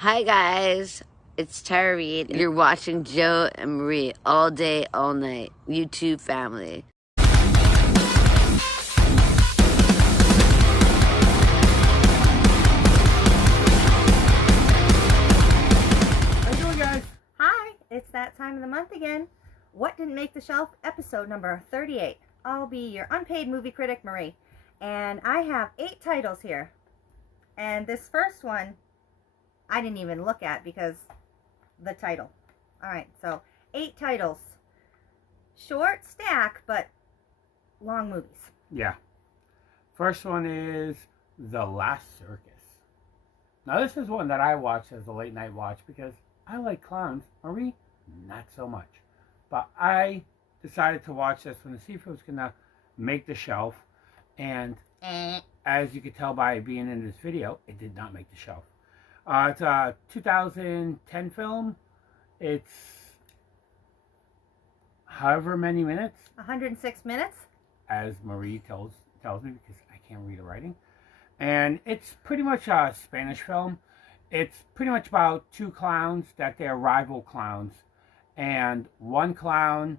Hi guys, it's Tara Reid. You're watching Joe and Marie all day, all night. YouTube family. How you doing, guys? Hi, it's that time of the month again. What Didn't Make the Shelf, episode number 38. I'll be your unpaid movie critic, Marie. And I have 8 titles here. And this first one, I didn't even look at because the title. Alright, so 8 titles. Short stack, but long movies. Yeah. First one is The Last Circus. Now, this is one that I watched as a late night watch because I like clowns. Marie, not so much. But I decided to watch this one to see if it was going to make the shelf. And as you could tell by being in this video, it did not make the shelf. It's a 2010 film. It's however many minutes. 106 minutes. As Marie tells me, because I can't read the writing. And it's pretty much a Spanish film. It's pretty much about 2 clowns that they're rival clowns. And one clown,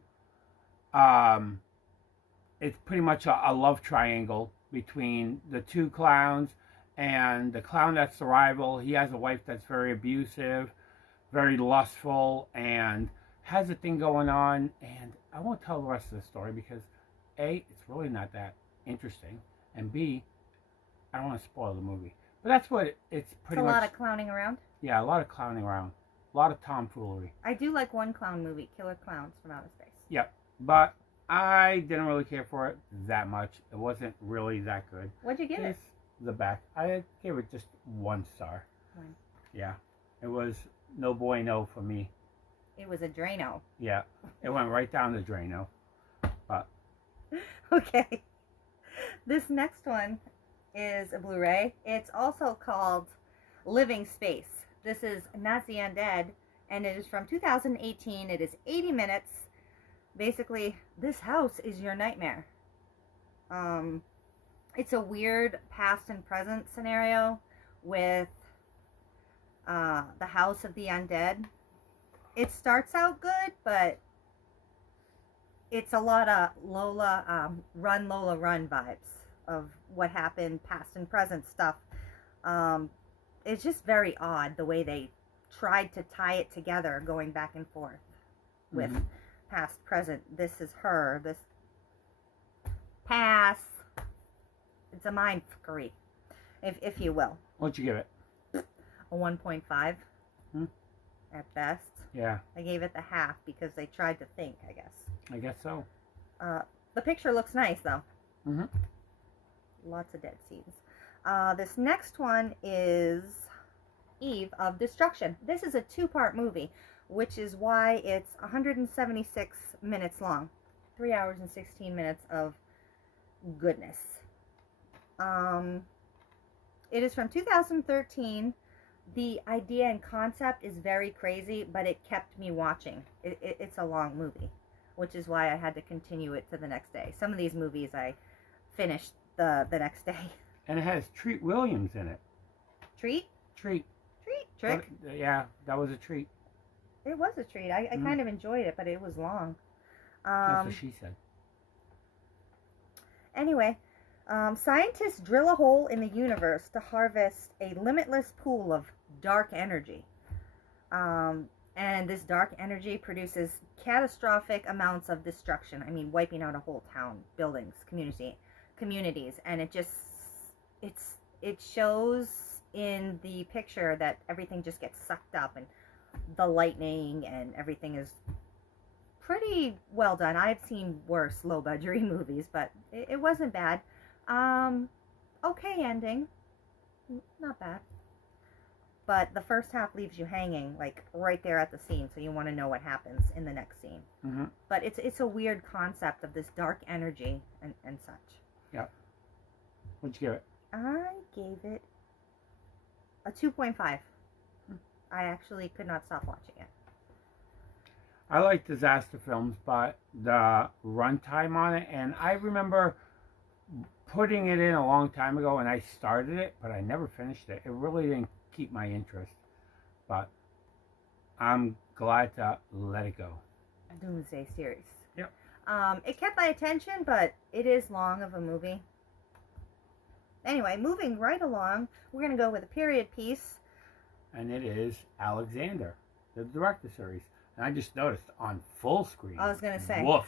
it's pretty much a love triangle between the 2 clowns. And the clown that's the rival, he has a wife that's very abusive, very lustful, and has a thing going on. And I won't tell the rest of the story because A, it's really not that interesting, and B, I don't want to spoil the movie. But that's what it's pretty much. It's a lot of clowning around. Yeah, a lot of clowning around. A lot of tomfoolery. I do like one clown movie, Killer Clowns from Outer Space. Yep. But I didn't really care for it that much. It wasn't really that good. What'd you give it? The back. I gave it just 1 star. 1. Yeah. It was no bueno for me. It was a Drano. Yeah. It went right down the Drano. But okay. This next one is a Blu-ray. It's also called Living Space. This is Nazi Undead, and it is from 2018. It is 80 minutes. Basically, this house is your nightmare. It's a weird past and present scenario with the house of the undead. It starts out good, but it's a lot of Run Lola Run vibes of what happened, past and present stuff. It's just very odd the way they tried to tie it together, going back and forth with past, present. This is her. This pass. It's a mind fuckery, if you will. what'd you give it? A 1.5 at best. Yeah. I gave it the half because they tried to think, I guess. I guess so. The picture looks nice, though. Mm-hmm. Lots of dead scenes. This next one is Eve of Destruction. This is a 2-part movie, which is why it's 176 minutes long. 3 hours and 16 minutes of goodness. It is from 2013. The idea and concept is very crazy, but it kept me watching. It's a long movie, which is why I had to continue it to the next day. Some of these movies I finished the next day. And it has Treat Williams in it. Treat? Treat. Trick? Yeah, that was a treat. It was a treat. I kind of enjoyed it, but it was long. That's what she said. Anyway, scientists drill a hole in the universe to harvest a limitless pool of dark energy. And this dark energy produces catastrophic amounts of destruction. I mean, wiping out a whole town, buildings, communities. And it shows in the picture that everything just gets sucked up, and the lightning and everything is pretty well done. I've seen worse low-budget movies, but it wasn't bad. Okay ending. Not bad. But the first half leaves you hanging, like, right there at the scene, so you want to know what happens in the next scene. Mm-hmm. But it's a weird concept of this dark energy and such. Yeah. What'd you give it? I gave it a 2.5. I actually could not stop watching it. I like disaster films, but the runtime on it, and I remember putting it in a long time ago, and I started it, but I never finished it. It really didn't keep my interest. but I'm glad to let it go. Doomsday series. Yep. It kept my attention, but it is long of a movie. Anyway, moving right along, we're going to go with a period piece. And it is Alexander, the director series. And I just noticed on full screen. I was going to say. Woof.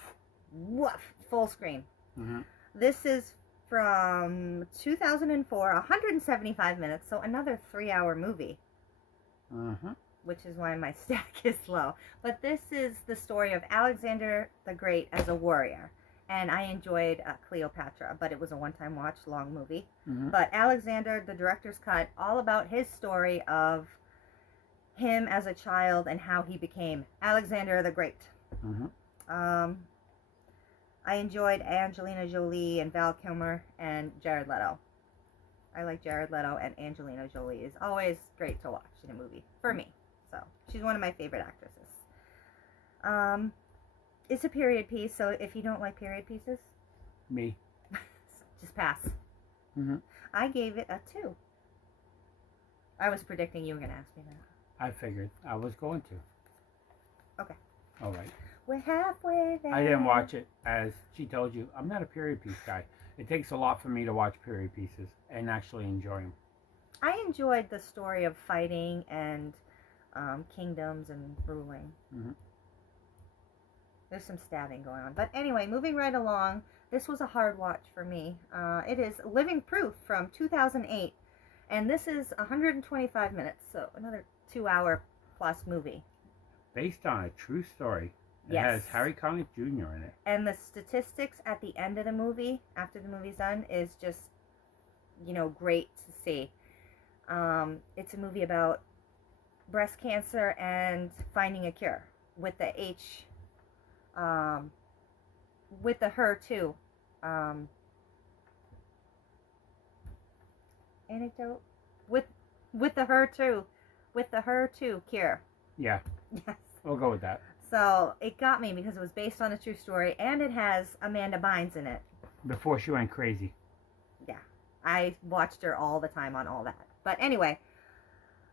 Woof. Full screen. Mm-hmm. This is from 2004, 175 minutes, so another 3-hour movie. Mm-hmm. Which is why my stack is low. But this is the story of Alexander the Great as a warrior. And I enjoyed Cleopatra, but it was a one-time watch, long movie. Mm-hmm. But Alexander, the director's cut, all about his story of him as a child and how he became Alexander the Great. Mm-hmm. I enjoyed Angelina Jolie and Val Kilmer and Jared Leto. I like Jared Leto, and Angelina Jolie is always great to watch in a movie, for me. So, she's one of my favorite actresses. It's a period piece, so if you don't like period pieces, Me. just pass. Mm-hmm. I gave it a 2. I was predicting you were going to ask me that. I figured I was going to. Okay. All right. We're halfway there. I didn't watch it. As she told you, I'm not a period piece guy. It takes a lot for me to watch period pieces and actually enjoy them. I enjoyed the story of fighting and kingdoms and ruling. Mm-hmm. There's some stabbing going on. But anyway, moving right along, this was a hard watch for me. It is Living Proof from 2008. And this is 125 minutes, so another 2-hour plus movie. Based on a true story. It Yes. has Harry Connick Jr. in it. And the statistics at the end of the movie, after the movie's done, is just, great to see. It's a movie about breast cancer and finding a cure with the with the HER2 anecdote with the HER2 cure. Yeah. Yes. We'll go with that. So it got me because it was based on a true story, and it has Amanda Bynes in it. Before she went crazy. Yeah, I watched her all the time on all that. But anyway,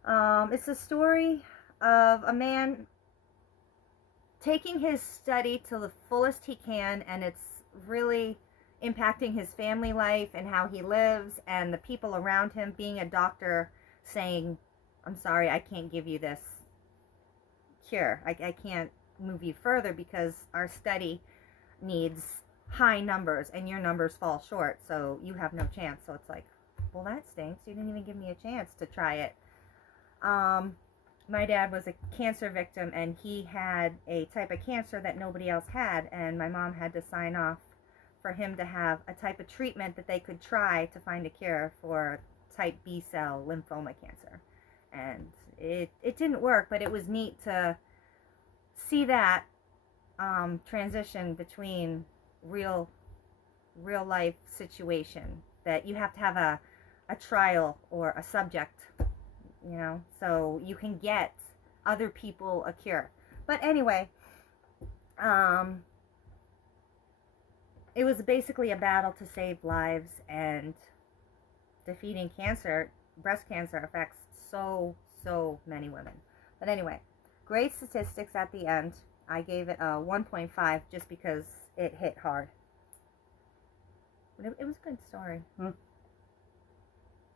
it's a story of a man taking his study to the fullest he can, and it's really impacting his family life and how he lives and the people around him. Being a doctor saying, I'm sorry, I can't give you this cure. I can't move you further because our study needs high numbers and your numbers fall short, so you have no chance. So it's like, well, that stinks. You didn't even give me a chance to try it. My dad was a cancer victim, and he had a type of cancer that nobody else had, and my mom had to sign off for him to have a type of treatment that they could try to find a cure for type B cell lymphoma cancer. And it didn't work, but it was neat to see that transition between real life situation, that you have to have a trial or a subject, so you can get other people a cure. But anyway, it was basically a battle to save lives, and defeating cancer. Breast cancer affects so many women. But anyway, great statistics at the end. I gave it a 1.5 just because it hit hard. But it was a good story.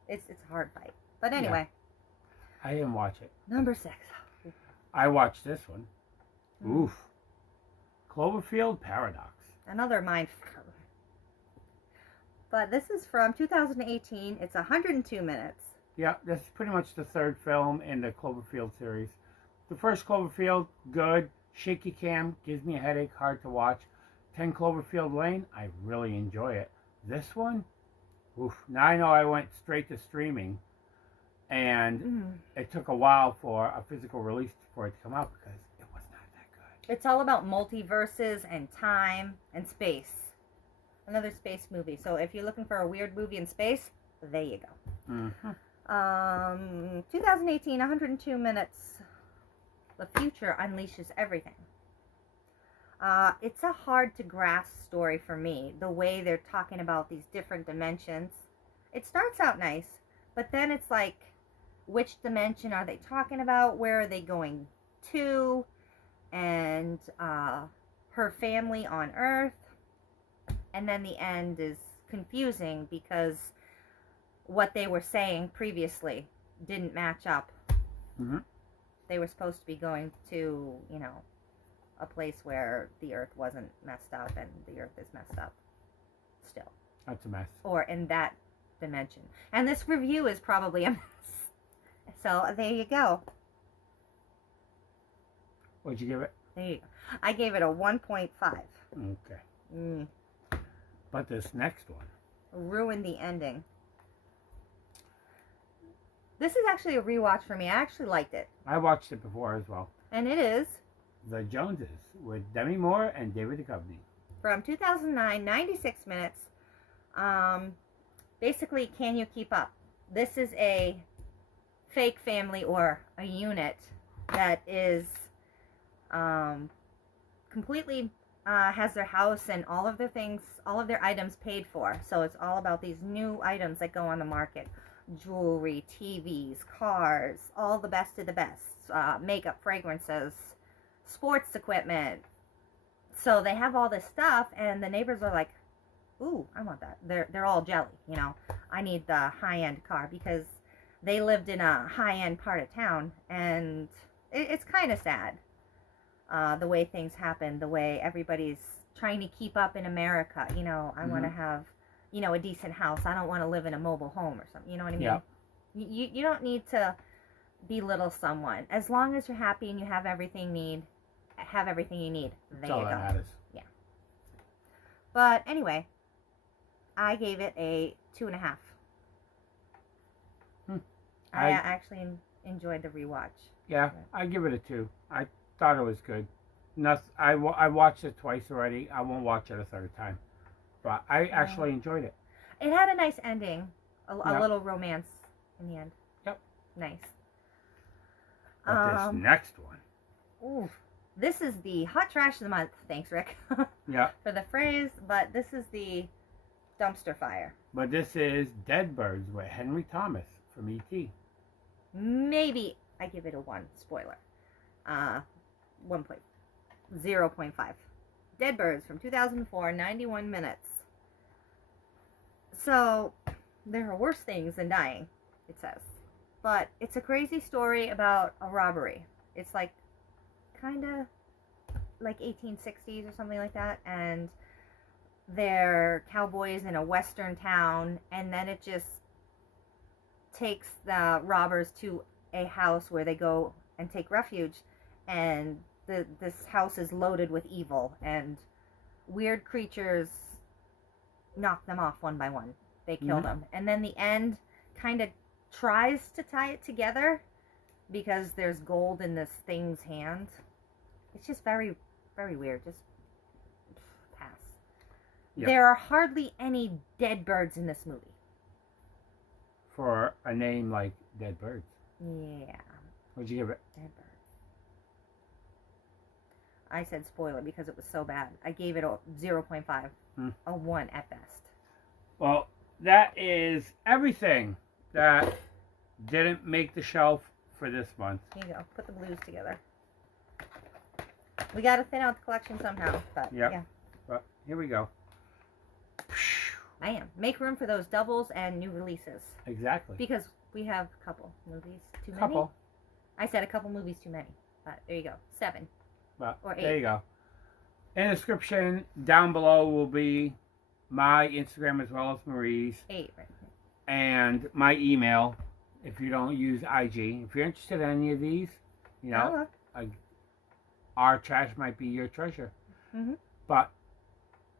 It's a hard fight. But anyway. Yeah. I didn't watch it. Number 6. I watched this one. Oof. Cloverfield Paradox. Another mind. But this is from 2018. It's 102 minutes. Yeah, this is pretty much the third film in the Cloverfield series. The first Cloverfield, good. Shaky cam, gives me a headache, hard to watch. 10 Cloverfield Lane, I really enjoy it. This one, oof. Now I know I went straight to streaming, and it took a while for a physical release for it to come out because it was not that good. It's all about multiverses and time and space. Another space movie. So if you're looking for a weird movie in space, there you go. 2018, 102 minutes. The future unleashes everything. It's a hard to grasp story for me, the way they're talking about these different dimensions. It starts out nice, but then it's like which dimension are they talking about? Where are they going to? And her family on Earth. And then the end is confusing because what they were saying previously didn't match up. Mm-hmm. They were supposed to be going to, you know, a place where the Earth wasn't messed up, and the Earth is messed up still. That's a mess. Or in that dimension. And this review is probably a mess. So there you go. What'd you give it? There you go. I gave it a 1.5. Okay. But this next one Ruined the ending. This is actually a rewatch for me. I actually liked it. I watched it before as well. And it is The Joneses with Demi Moore and David Duchovny. from 2009, 96 minutes. Basically, Can You Keep Up? This is a fake family or a unit that is completely has their house and all of their things, all of their items paid for. So it's all about these new items that go on the market. Jewelry, TVs, cars, all the best of the best. Makeup, fragrances, sports equipment. So they have all this stuff, and the neighbors are like, ooh, I want that. They're all jelly, you know. I need the high-end car because they lived in a high-end part of town, and it's kind of sad. The way things happen, the way everybody's trying to keep up in America. You know, I want to have, you know, a decent house. I don't want to live in a mobile home or something. You know what I mean? Yeah. You don't need to belittle someone. As long as you're happy and you have everything you need. There you all go. that matters. Yeah. But anyway, I gave it a 2.5. I actually enjoyed the rewatch. Yeah, I give it a 2. I thought it was good. I watched it twice already. I won't watch it a third time. But I actually enjoyed it. It had a nice ending. A little romance in the end. Yep. Nice. But this next one. Ooh. This is the hot trash of the month. Thanks, Rick. Yeah. For the phrase, but this is the dumpster fire. But this is Dead Birds with Henry Thomas from E.T. Maybe I give it a 1. Spoiler. 0.5. Dead Birds from 2004, 91 minutes. So, there are worse things than dying, it says. But it's a crazy story about a robbery. It's like, kind of like 1860s or something like that. And they're cowboys in a western town. And then it just takes the robbers to a house where they go and take refuge. And this house is loaded with evil. And weird creatures knock them off one by one. They kill them. And then the end kind of tries to tie it together because there's gold in this thing's hand. It's just very, very weird. Just pass. Yep. There are hardly any dead birds in this movie. For a name like Dead Birds. Yeah. What'd you give it? Dead Birds. I said spoiler because it was so bad. I gave it a 0.5. A 1 at best. Well, that is everything that didn't make the shelf for this month. Here you go. Put the blues together. We got to thin out the collection somehow, but yeah. But here we go. Man, make room for those doubles and new releases. Exactly. Because we have a couple movies too many. Couple. I said a couple movies too many, but there you go. 7. But or 8. There you go. In the description down below will be my Instagram as well as Marie's. 8 right here. And my email if you don't use IG. If you're interested in any of these, you know, our trash might be your treasure. But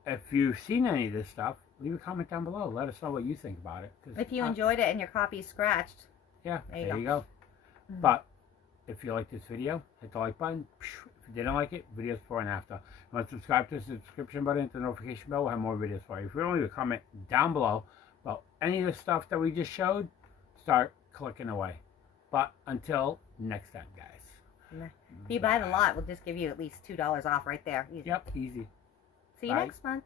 if you've seen any of this stuff, leave a comment down below. Let us know what you think about it. If you enjoyed it and your copy's scratched, yeah, there you go. But if you like this video, hit the like button. If you didn't like it, videos before and after. You want to subscribe to the subscription button, hit the notification bell. We'll have more videos for you. If you don't leave a comment down below about any of the stuff that we just showed, start clicking away. But until next time, guys. If you buy the lot, we'll just give you at least $2 off right there. Easy. Yep, easy. See you next month.